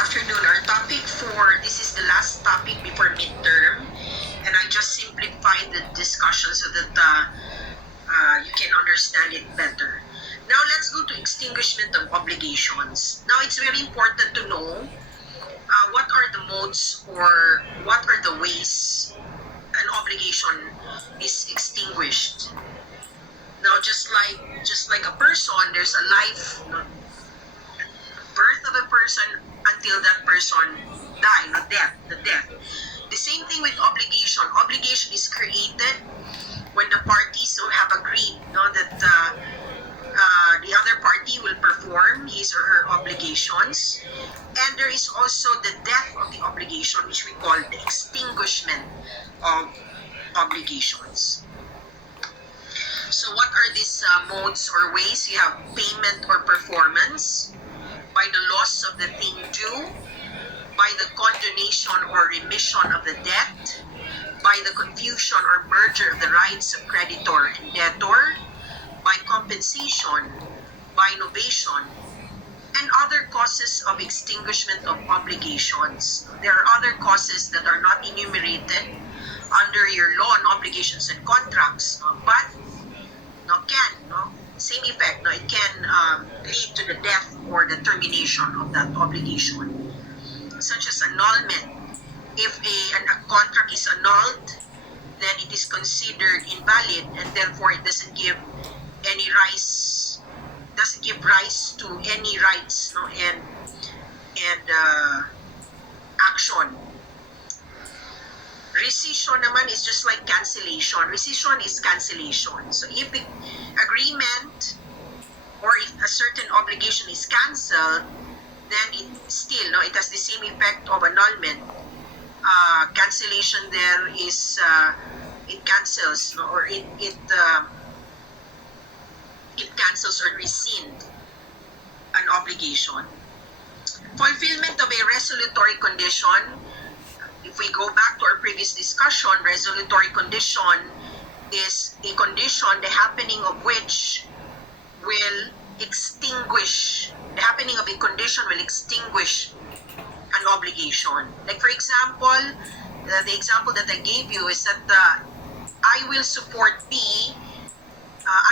afternoon. Our topic for this is the last topic before midterm, and I just simplified the discussion so that you can understand it better. Now let's go to extinguishment of obligations. Now it's very important to know what are the modes or what are the ways an obligation is extinguished. Now just like a person, there's a life, birth of a person until that person die, the death. The same thing with obligation. Obligation is created when the parties have agreed that the other party will perform his or her obligations. And there is also the death of the obligation, which we call the extinguishment of obligations. So what are these modes or ways? You have payment or performance, by the loss of the thing due, by the condonation or remission of the debt, by the confusion or merger of the rights of creditor and debtor, by compensation, by novation, and other causes of extinguishment of obligations. There are other causes that are not enumerated under your law on obligations and contracts, but same effect. It can lead to the death or the termination of that obligation, such as annulment. If a contract is annulled, then it is considered invalid, and therefore it doesn't give rise to any rights and action. Rescission naman is just like cancellation. Rescission is cancellation. So if the agreement or if a certain obligation is cancelled, then it has the same effect of annulment. Cancellation there is it cancels or it cancels or rescind an obligation. Fulfillment of a resolutory condition. If we go back to our previous discussion, resolutory condition is a condition the happening of which will extinguish, the happening of a condition will extinguish an obligation. Like for example, the example that I gave you is that I will support B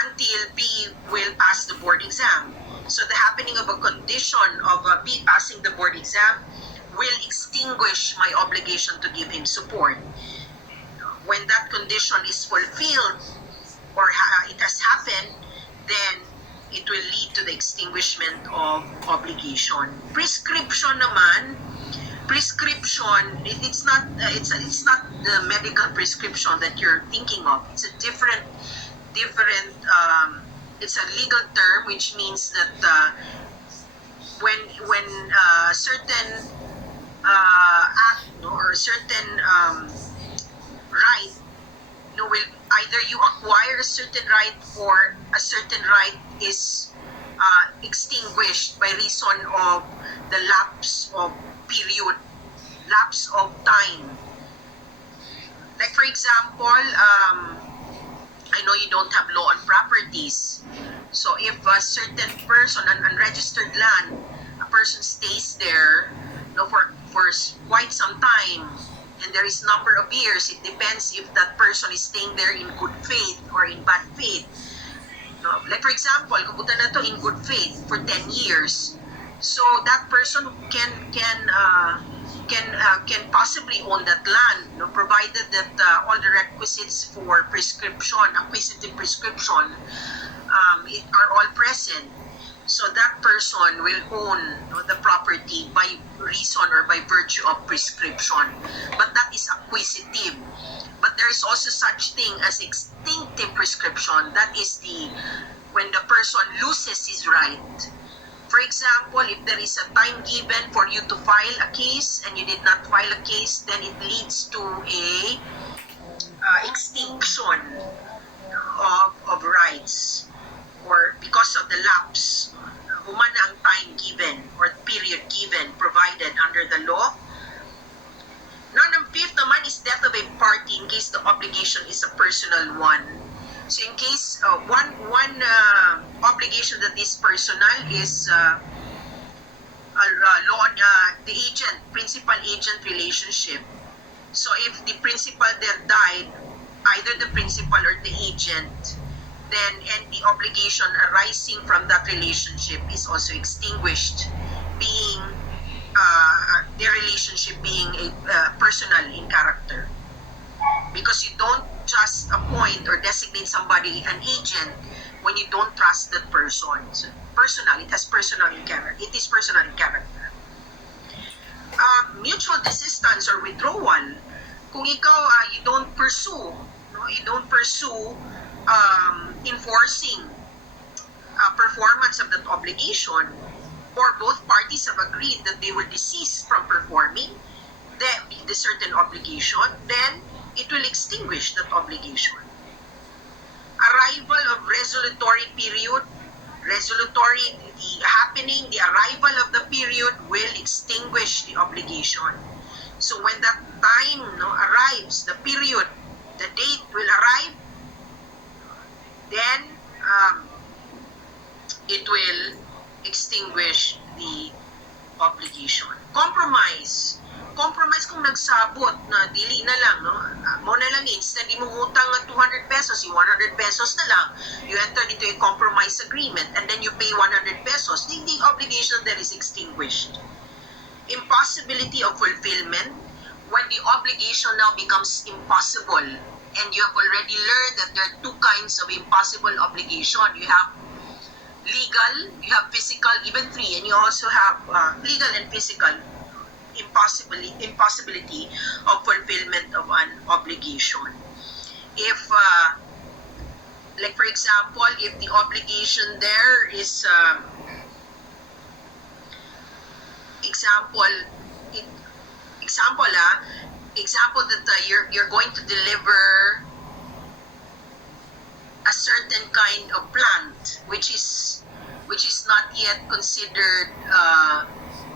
until B will pass the board exam. So the happening of a condition of B passing the board exam will extinguish my obligation to give him support. When that condition is fulfilled or it has happened, then it will lead to the extinguishment of obligation. Prescription naman, it's not the medical prescription that you're thinking of. It's a different it's a legal term, which means that when certain act or certain right will either you acquire a certain right or a certain right is extinguished by reason of the lapse of period, lapse of time. Like for example, I know you don't have law on properties. So if a certain person, an unregistered land, a person stays there for quite some time, and there is number of years, it depends if that person is staying there in good faith or in bad faith. Like for example, kabuta na to in good faith for 10 years. So that person can possibly own that land, provided that all the requisites for acquisitive prescription are all present. So that person will own the property by reason or by virtue of prescription. But that is acquisitive. But there is also such thing as extinctive prescription. That is when the person loses his right. For example, if there is a time given for you to file a case and you did not file a case, then it leads to a extinction of rights, or because of the lapse, humana ang time given or period given provided under the law. Now, ang fifth naman is death of a party in case the obligation is a personal one. So in case one obligation that is personal is the principal-agent relationship. So if the principal there died, either the principal or the agent, then and the obligation arising from that relationship is also extinguished, being their relationship being a personal in character. Because you don't just appoint or designate somebody an agent when you don't trust that person. So, personal, it has personal in character. It is personal in character. Mutual desistance or withdrawal, kung ikaw you don't pursue, no, you don't pursue enforcing performance of that obligation, or both parties have agreed that they will desist from performing the certain obligation, then it will extinguish that obligation. Arrival of resolutory period, the arrival of the period will extinguish the obligation. So when that time arrives, the period, the date will arrive, then it will extinguish the obligation. Compromise kung nagsabot na dili na lang, no? Mo na lang, instead di mo utang ng 200 pesos, yung 100 pesos na lang, you enter into a compromise agreement and then you pay 100 pesos, the obligation there is extinguished. Impossibility of fulfillment, when the obligation now becomes impossible, and you have already learned that there are two kinds of impossible obligation. You have legal, you have physical, even three, and you also have legal and physical impossibility of fulfillment of an obligation. If, like for example, if the obligation there is, example that you're going to deliver a certain kind of plant which is not yet considered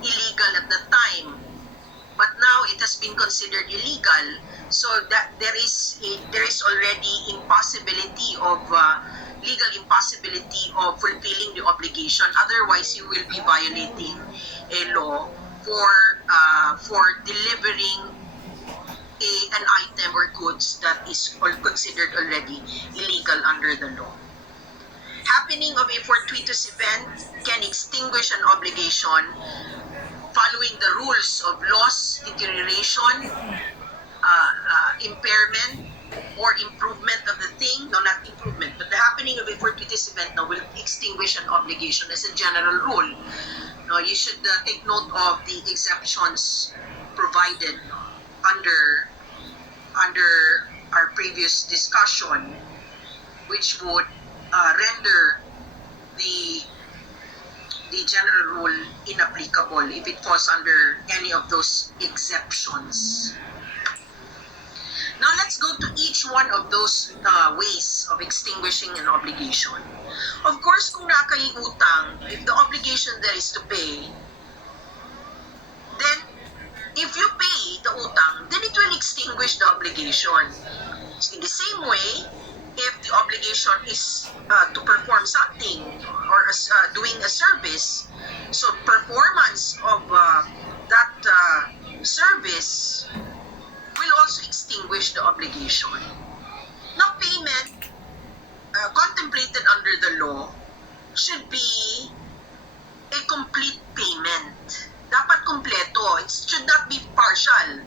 illegal at the time, but now it has been considered illegal, so that there is already impossibility of legal impossibility of fulfilling the obligation. Otherwise, you will be violating a law for delivering an item or goods that is considered already illegal under the law. Happening of a fortuitous event can extinguish an obligation following the rules of loss, deterioration, impairment, or improvement of the thing. No, not improvement, but the happening of a fortuitous event now will extinguish an obligation as a general rule. No, you should take note of the exceptions provided under our previous discussion, which would render the general rule inapplicable if it falls under any of those exceptions. Now let's go to each one of those ways of extinguishing an obligation. Of course, kung nakaiutang, if the obligation there is to pay, then if you pay the utang, then it will extinguish the obligation. In the same way, if the obligation is to perform something or doing a service, so performance of that service will also extinguish the obligation. Now, payment contemplated under the law should be a complete payment. Dapat kompleto. It should not be partial.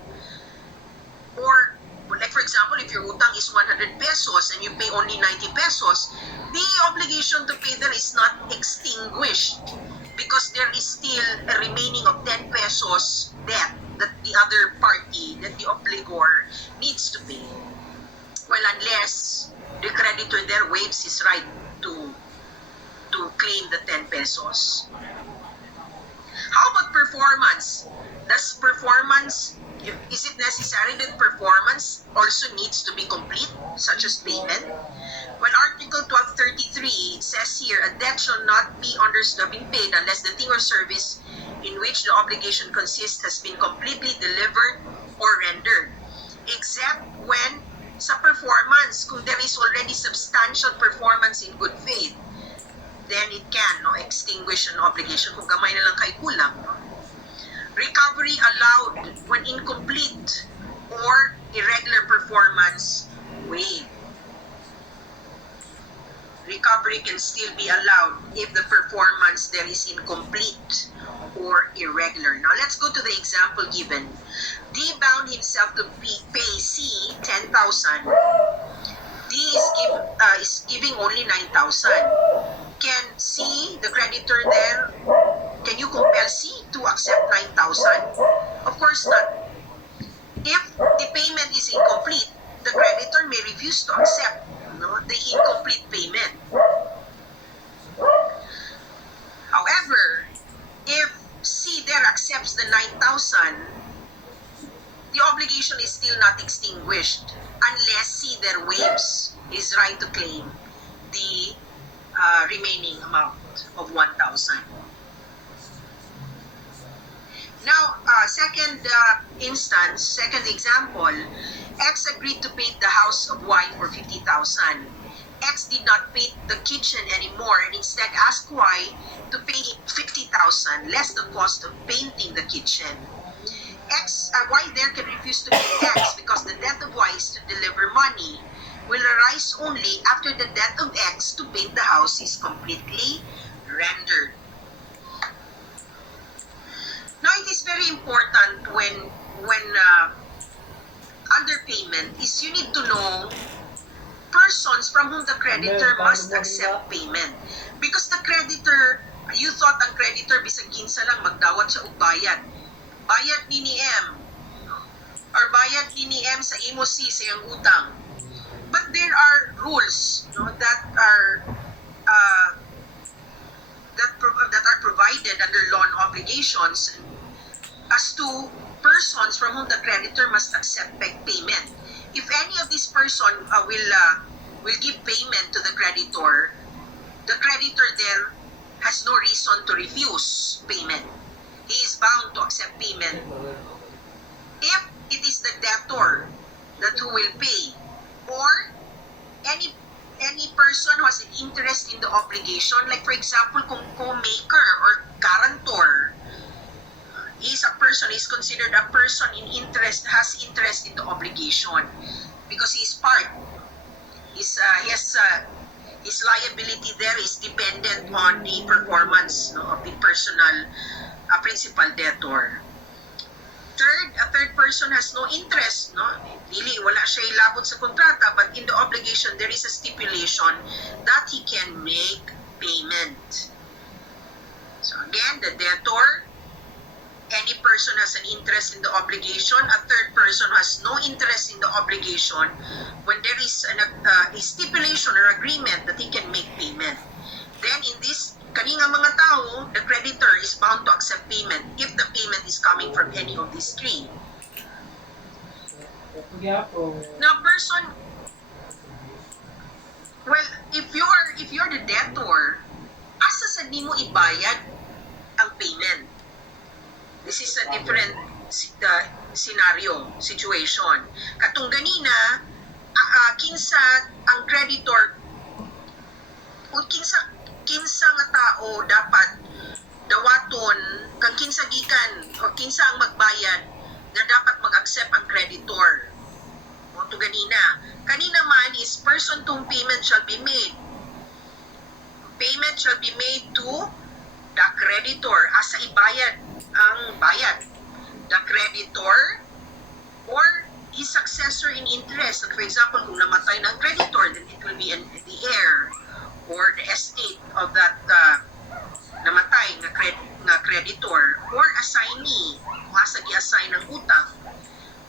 Or, like for example, if your utang is 100 pesos and you pay only 90 pesos, the obligation to pay there is not extinguished because there is still a remaining of 10 pesos debt that the other party, that the obligor, needs to pay. Well, unless the creditor there waives his right to claim the 10 pesos. How about performance? Is it necessary that performance also needs to be complete, such as payment? Well, Article 1233 says here, a debt shall not be understood being paid unless the thing or service in which the obligation consists has been completely delivered or rendered, except when sa performance, kung there is already substantial performance in good faith. then it can extinguish an obligation kung gamay na lang kay kulang. Recovery allowed when incomplete or irregular performance waived. Recovery can still be allowed if the performance there is incomplete or irregular. Now let's go to the example given. D bound himself to pay C 10,000. D is giving only 9,000. Can C, the creditor there, can you compel C to accept 9,000? Of course not. If the payment is incomplete, the creditor may refuse to accept the incomplete payment. However, if C there accepts the 9,000, the obligation is still not extinguished unless C there waives his right to claim the remaining amount of 1,000. Now, second instance, second example, X agreed to paint the house of Y for 50,000. X did not paint the kitchen anymore and instead asked Y to pay 50,000 less the cost of painting the kitchen. Y there can refuse to pay X because the debt of Y is to deliver money will arise only after the debt of X to paint the house is completely rendered. Now, it is very important when underpayment is you need to know persons from whom the creditor must accept payment. Because the creditor, you thought ang creditor bisag ginsa lang magdawat siya og bayad. Bayad ni M or bayad ni M sa imo C sa iyang utang. But there are rules that are provided under loan obligations as to persons from whom the creditor must accept payment. If any of these person will give payment to the creditor there has no reason to refuse payment. He is bound to accept payment. If it is the debtor that who will pay, or any person who has an interest in the obligation, like for example, kung co-maker or guarantor, is a person, is considered a person in interest, has interest in the obligation because he is part. His liability there is dependent on the performance of the personal principal debtor. A third person has no interest, Dili, wala siya ilabot sa kontrata, but in the obligation, there is a stipulation that he can make payment. So again, the debtor, any person has an interest in the obligation, a third person has no interest in the obligation when there is a stipulation or agreement that he can make payment. Then in this kaninga mga tao, the creditor is bound to accept payment if the payment is coming from any of these three. Now, person, well, if you're the debtor, asa sa di mo ibayad ang payment? This is a different situation. Katong ganina, kinsa ang creditor o kinsa nga tao dapat dawaton kang kinsa gikan o kinsa ang magbayad na dapat mag-accept ang creditor. O to kanina man is person to whom payment shall be made. Payment shall be made to the creditor asa ibayad ang bayad. The creditor or his successor in interest. For example, kung namatay ng creditor, then it will be the heir or the estate of that namatay nga creditor or assignee kung asa gi-assign ng utang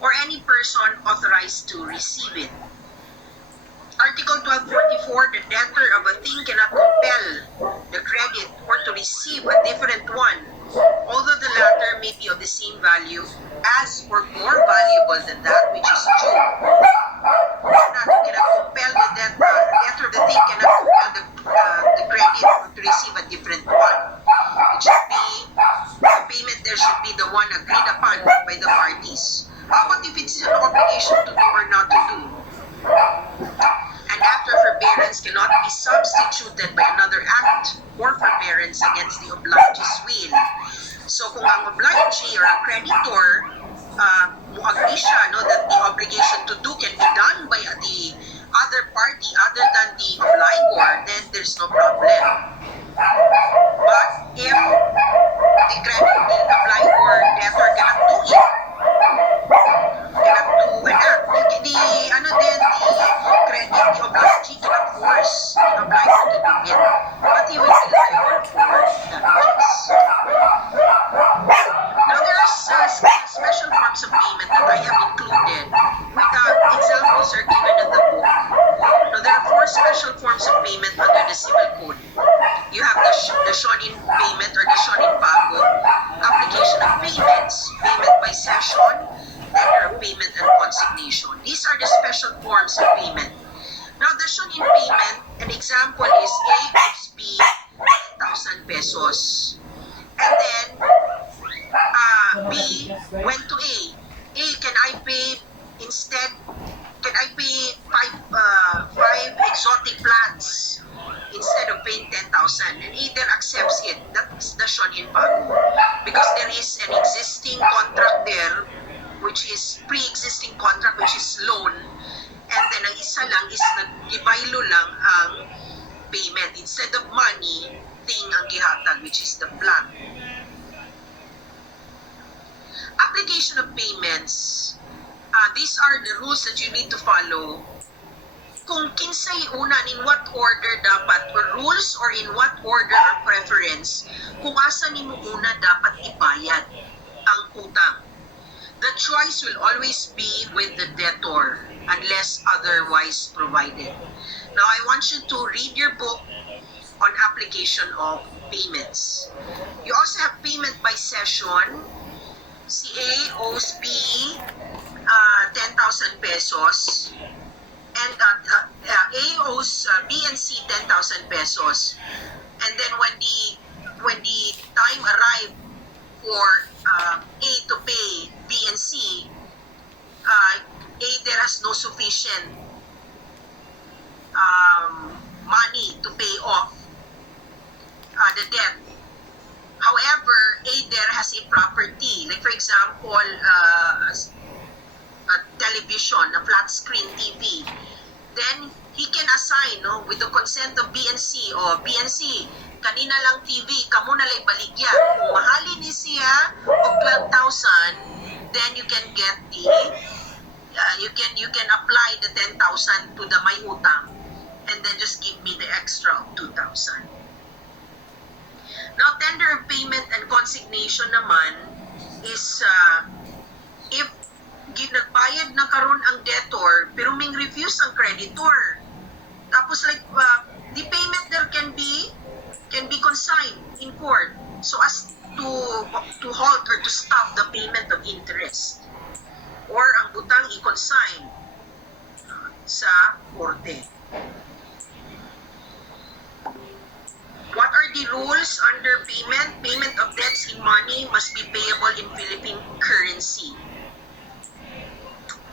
or any person authorized to receive it. Article 1244, the debtor of a thing cannot compel the credit or to receive a different one, although the latter may be of the same value as or more valuable than that which is due. Cannot compel the debtor of the thing cannot compel the credit or to receive a different one. It should be, the payment there should be the one agreed upon by the parties. How about if it's an obligation to do or not to do? And after forbearance cannot be substituted by another act kung ang obligee or a creditor agree siya, no, that the obligation to do can be done by the other party other than the obligor, then there's no problem. But if the obligor debtor cannot do it, the obligee cannot force the obligor to do it, but he will be liable for damages. Now there are special forms of payment that I have included. Examples are given in the book. Now there are 4 special forms of payment under the Civil Code. You have the shonin payment or the shonin pago, application of payments, payment by session, tender of payment, and consignation. These are the special forms of payment. Now the shonin payment, an example is A owes B 10,000 pesos. And then B went to A. A, can I pay five exotic plants instead of paying 10,000? And A then accepts it. That's the shonin pago. Because there is an existing contract there, which is pre-existing contract, which is loan. And then ang isa lang is nag-ibaylo lang ang payment. Instead of money, thing ang gihatag, which is the plant. Application of payments. These are the rules that you need to follow. Kung kinsay una, in what order dapat, or rules or in what order or preference, kung asa nimo una dapat ibayad ang utang. The choice will always be with the debtor unless otherwise provided. Now, I want you to read your book on application of payments. You also have payment by session. Si A owes B 10,000 pesos. And A owes B and C 10,000 pesos. And then when the time arrived for A to pay B and C, A there has no sufficient money to pay off the debt. However, A there has a property, like for example, a television, a flat screen TV. Then he can assign, no, with the consent of B and C, o B and C, kanina lang TV, kamo na lay baligya. Kung mahalin ni siya og 12,000, then you can get the you can apply the 10,000 to the may utang, and then just give me the extra of 2,000. Now, tender of payment and consignation naman is if nagbayad na karon ang debtor pero may refuse ang creditor. Tapos like the payment there can be consigned in court so as to halt or to stop the payment of interest. Or ang butang i-consign sa korte. What are the rules under payment? Payment of debts in money must be payable in Philippine currency.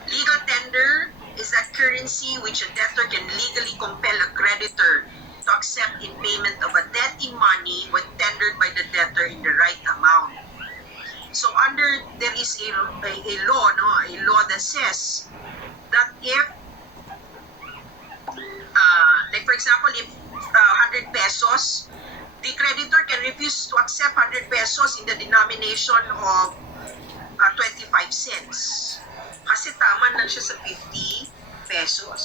Legal tender is that currency which a debtor can legally compel a creditor to accept in payment of a debt in money when tendered by the debtor in the right amount. So there is a law that says that if like for example, if 100 pesos, the creditor can refuse to accept 100 pesos in the denomination of 25 cents. Kasi taman lang siya sa 50 pesos.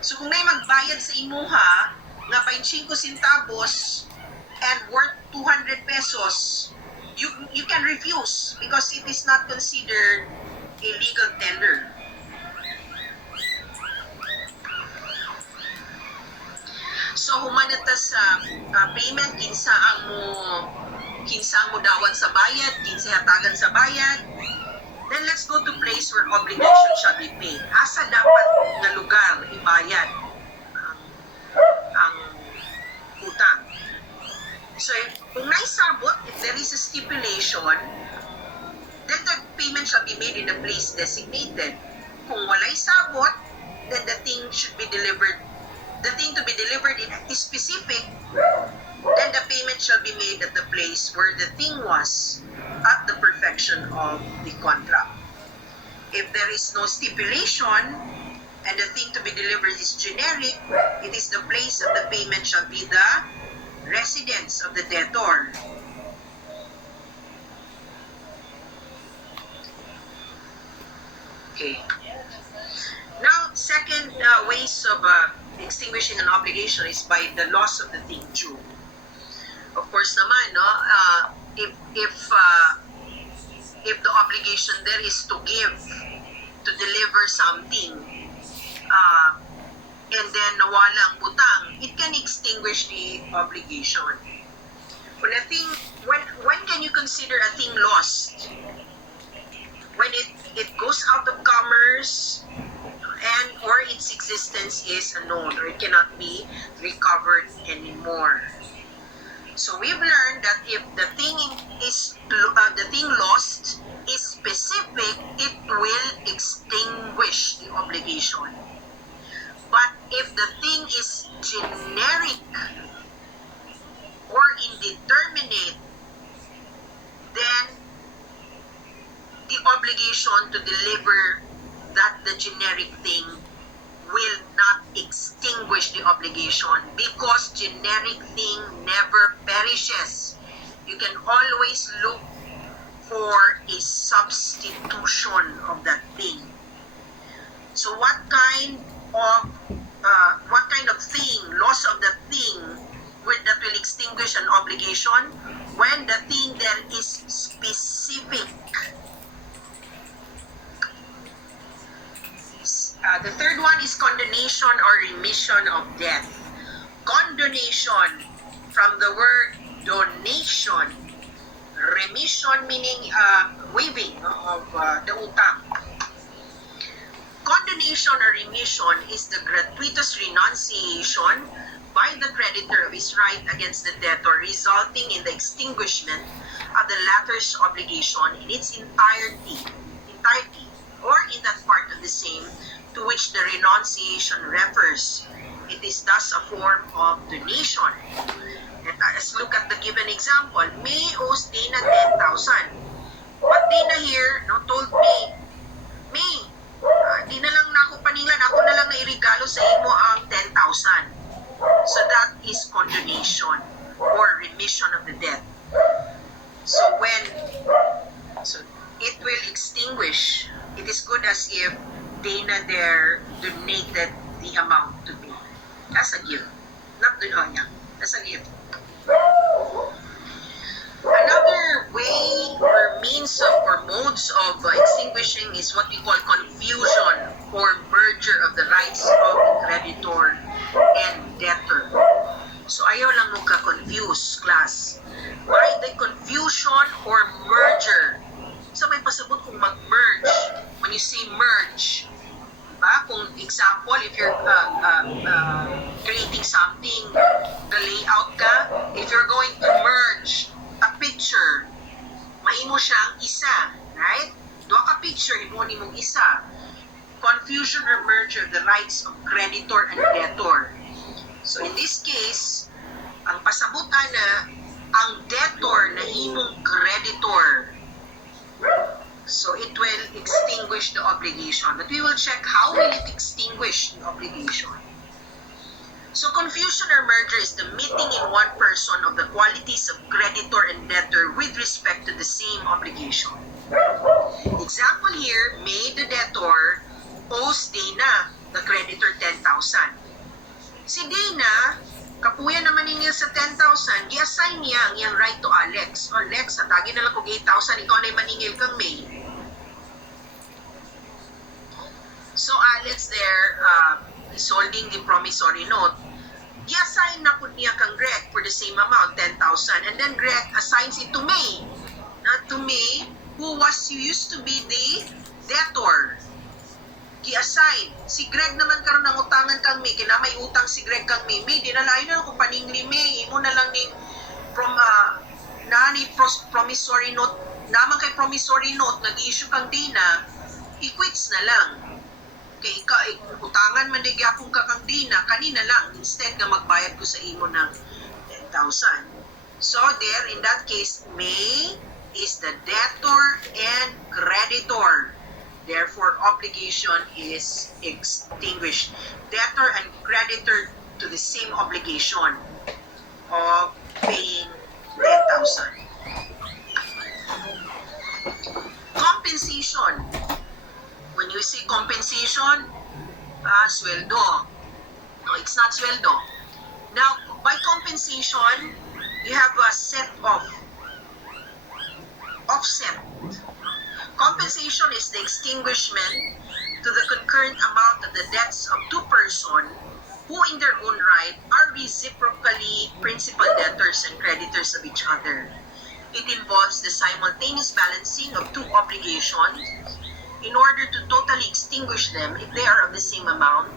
So kung may magbayad sa imuha nga 25 centavos and worth 200 pesos, you can refuse because it is not considered a legal tender. So humanita sa payment, kinsa ang mo dawat sa bayad, kinsa hatagan sa bayad. Then let's go to place where obligation shall be paid. Asa dapat nga lugar ibayad ang utang. So kung naisabot, if there is a stipulation, then the payment shall be made in the place designated. Kung walay sabot, then the thing to be delivered in is specific, then the payment shall be made at the place where the thing was at the perfection of the contract. If there is no stipulation and the thing to be delivered is generic, it is the place of the payment shall be the residence of the debtor. Okay. Now, second ways of extinguishing an obligation is by the loss of the thing due. Of course naman, no, if the obligation there is to give, to deliver something, and then walang butang, it can extinguish the obligation. When can you consider a thing lost? When it goes out of commerce and or its existence is unknown or it cannot be recovered anymore. So we've learned that if the thing lost is specific, it will extinguish the obligation. But if the thing is generic or indeterminate, then the obligation to deliver the generic thing will not extinguish the obligation because generic thing never perishes. You can always look for a substitution of that thing. So what kind of thing, loss of the thing, that will extinguish an obligation? When the thing there is specific. The third one is condonation or remission of debt. Condonation from the word donation. Remission meaning waiving of the utang. Condonation or remission is the gratuitous renunciation by the creditor of his right against the debtor, resulting in the extinguishment of the latter's obligation in its entirety, or in that part of the same to which the renunciation refers. It is thus a form of donation. And let's look at the given example. May owes Dana 10,000. But Dana here told me, May, di na lang na ako paninglan, ako na lang na irigalo sa imo ang 10,000. So that is condonation or remission of the debt. So it will extinguish. It is good as if Dana there donated the amount to me as a gift. Not as a gift. Another way or means of or modes of extinguishing is what we call confusion or merger of the rights of the creditor and debtor. So ayaw lang mo ka-confuse, class. By the confusion or merger. So may pasabot kung mag-merge. When you say merge, diba? Kung example, if you're creating something, the layout ka, if you're going to merge a picture, mahimo siyang isa, right? Doa ka picture, himunin mong isa. Confusion or merger of the rights of creditor and debtor. So in this case, ang pasabutan na ang debtor na himong creditor. So it will extinguish the obligation. But we will check how will it extinguish the obligation. So confusion or merger is the meeting in one person of the qualities of creditor and debtor with respect to the same obligation. Example here, May the debtor owes Dana, the creditor, 10,000. Si Dana, kapuya naman niya sa 10,000, i-assign niya ang iyang right to Alex. Or Lex, atagin na lang kung 8,000, ikaw na maningil kang May. So Alex there is holding the promissory note. I-assign na po niya kang Greg for the same amount, 10,000. And then Greg assigns it to May. Not to May, who used to be the debtor. Gi-assign. Si Greg naman karon ng utangan kang May, kina may utang si Greg kang May. May, dinalayo na lang kung paningli May. Imo na lang ning promissory note, naman kay promissory note, nag-issue kang Dina, i-quits na lang. Kay utangan man di gyapon ka kang Dina, kanina lang, instead nga magbayad ko sa imo ng 10,000. So there, in that case, May is the debtor and creditor. Therefore, obligation is extinguished. Debtor and creditor to the same obligation of paying 10,000. Compensation. When you say compensation, sweldo. No, it's not sweldo. Now, by compensation, you have a set of offset. Compensation is the extinguishment to the concurrent amount of the debts of two persons who in their own right are reciprocally principal debtors and creditors of each other. It involves the simultaneous balancing of two obligations in order to totally extinguish them if they are of the same amount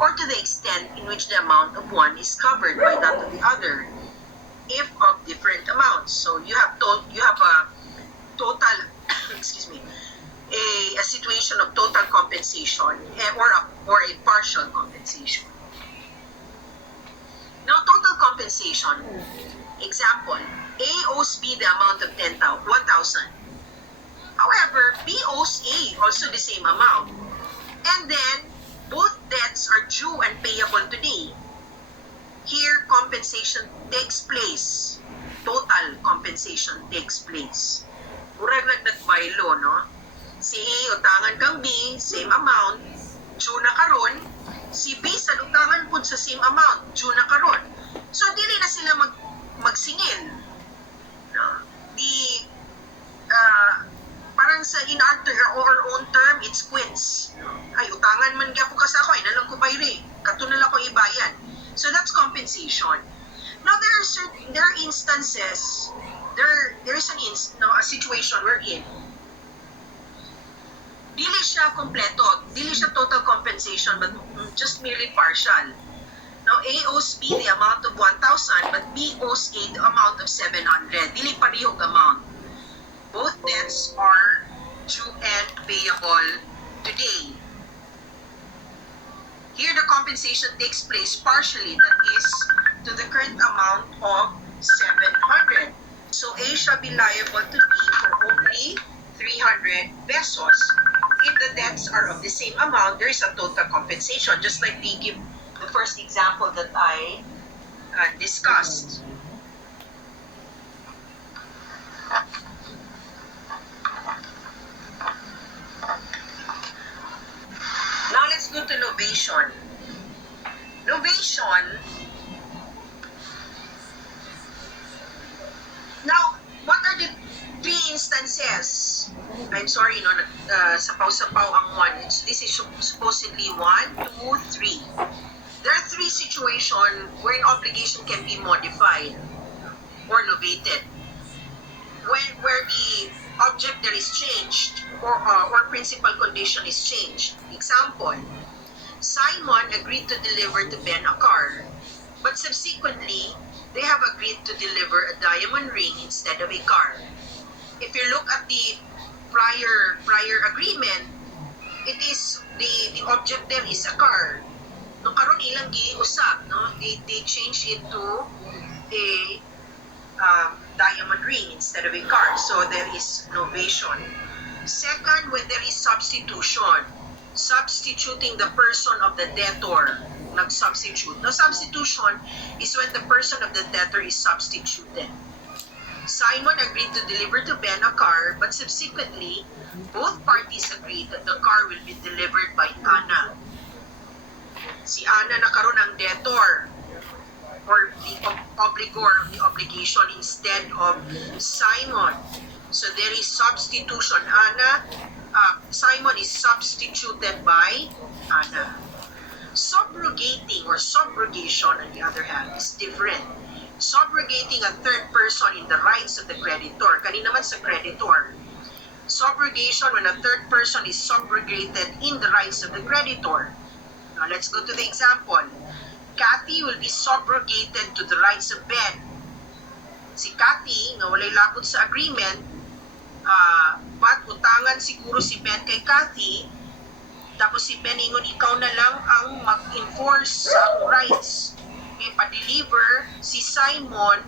or to the extent in which the amount of one is covered by that of the other, if of different amounts. So you have a total, excuse me, a situation of total compensation or a partial compensation. Now, total compensation. Example, A owes B the amount of 1,000. However, B owes A also the same amount. And then, both debts are due and payable today. Here, compensation takes place. Total compensation takes place. Murag nagbaylo, no? Si A, utangan kang B, same amount, due na karon. Si B, salutangan po sa same amount, due na karon. So, dili na sila magsingil. No? Parang sa in our own term, it's quits. Ay, utangan man gyapon ka sa ako, inalang ko bayre. Kato na lang ko ibayad. So, that's compensation. Now, there are instances, there is a situation wherein dili siya kompleto, dili siya total compensation, but just merely partial. Now, A owes B the amount of 1,000, but B owes A the amount of 700. Dili parehong amount. Both debts are due and payable today. Here, the compensation takes place partially, that is, to the current amount of 700. So, A shall be liable to B for only 300 pesos. If the debts are of the same amount, there is a total compensation, just like we give the first example that I discussed. Now, let's go to novation. Novation. Now, what are the three instances? I'm sorry, no, sapaw-sapaw ang one. This is supposedly 1, 2, 3. There are three situations where an obligation can be modified or novated. Where the object that is changed or principal condition is changed. Example, Simon agreed to deliver to Ben a car, but subsequently, they have agreed to deliver a diamond ring instead of a car. If you look at the prior agreement, it is the object there is a car. No karon ilang giusab, no? They change it to a diamond ring instead of a car. So there is novation. Second, when there is substitution, substituting the person of the debtor, nag-substitute. Now, substitution is when the person of the debtor is substituted. Simon agreed to deliver to Ben a car, but subsequently, both parties agreed that the car will be delivered by Anna. Si Anna nakaroon ang debtor or the obligor of the obligation instead of Simon. So there is substitution. Simon is substituted by Anna. Subrogating or subrogation, on the other hand, is different. Subrogating a third person in the rights of the creditor. Kanina naman sa creditor. Subrogation when a third person is subrogated in the rights of the creditor. Now let's go to the example. Cathy will be subrogated to the rights of Ben. Si Cathy, na walay lapod sa agreement, but utangan siguro si Ben kay Cathy, tapos si Ben ingon, ikaw na lang ang mag-enforce sa rights. ipa-deliver si Simon